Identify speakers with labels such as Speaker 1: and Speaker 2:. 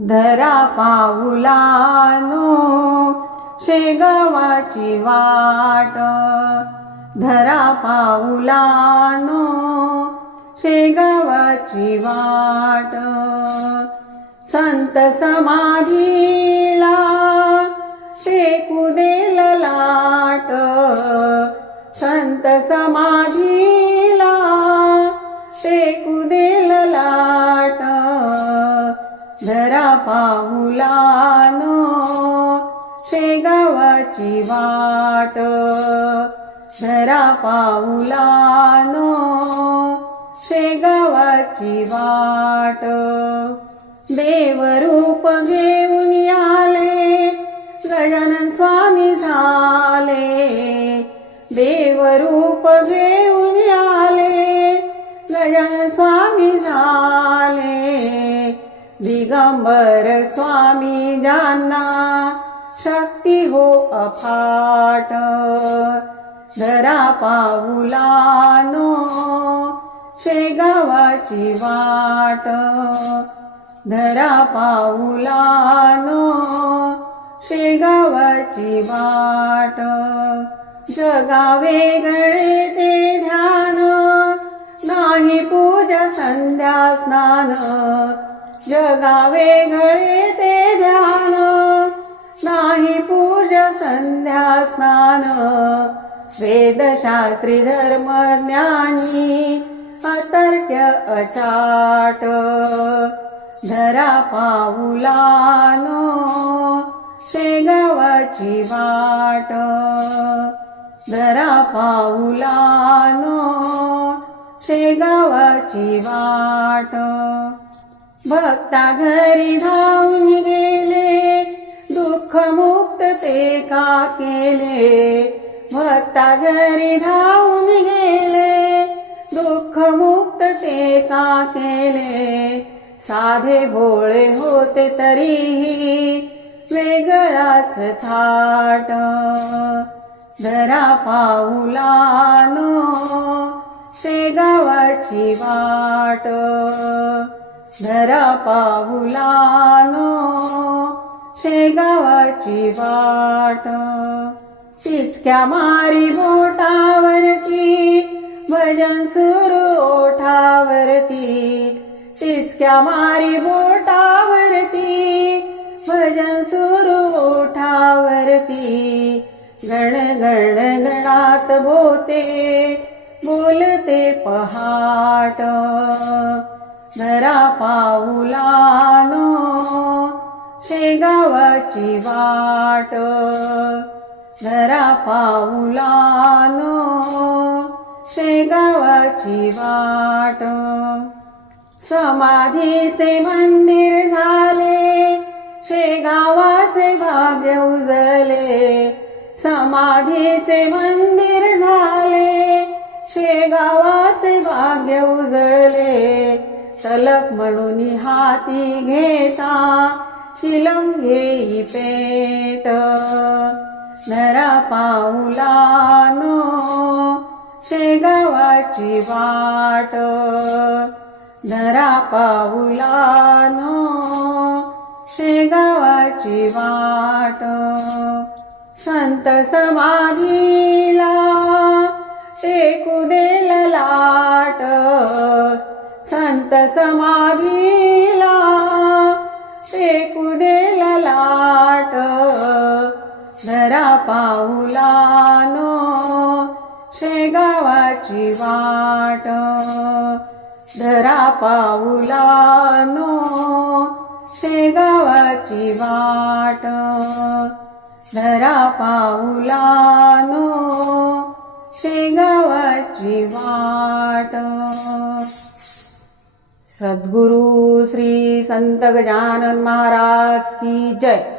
Speaker 1: धरा पाऊलानो शेगावाची वाट. धरा पाऊलानो शेगावाची वाट. संत समाधीला देवाची वाट. धरा पाऊलानो शेगावाची वाट. देवरूप घेऊन आले गजानन स्वामी झाले. देवरूप घेऊन आले गजानन स्वामी झाले. दिगंबर स्वामी ज्यांना शक्ती हो अफाट. धरा पाऊलानो शेगावाची वाट. धरा पाऊलानो शेगावाची वाट. जगा वेगळे ते ध्यान नाही पूजा संध्या स्नान. जगा वेगळे ते ध्यान. नाही पूजा संध्या स्नान. वेदशास्त्री धर्मज्ञानी अतर्क्य अचाट. धरा पाऊलानो शेगावाची वाट. धरा पाऊलानो शेगावाची वाट. भक्ता घरी धावून दुःखमुक्त ते का केले? भक्ता घरी धावून गेले. दुःख मुक्त ते का केले? साधे भोळे होते तरीही वेगळाच थाट. धरा पाऊलानो शेगावाची वाट. धरा पाऊलानो शेगावाची वाट. तिचक्या मारी बोटावरती भजन सुरू ओठावरती. तिचक्या मारी बोटावरती भजन सुरू ओठावरती. गण गण गणात बोते बोलते पहाट. धरा पाऊला शेगावाची वाट. धरा पाऊलानो शेगावाची वाट. समाधीचे मंदिर झाले शेगावाचे भाग्य उजले समाधीचे मंदिर झाले शेगावाचे भाग्य उजळले. तलक म्हणून हाती घेता शिलम घेई पेट. नरा पाऊलानो शेगावाची वाट. धरा पाऊलानो शेगावाची वाट. संत समाधीला टेकू देल लाट. संत समाधी गावाची वाट. धरा पाऊलानो शेगावाची वाट. धरा पाऊलानो शेगावाची वाट. सद्गुरु श्री संत गजानन महाराज की जय.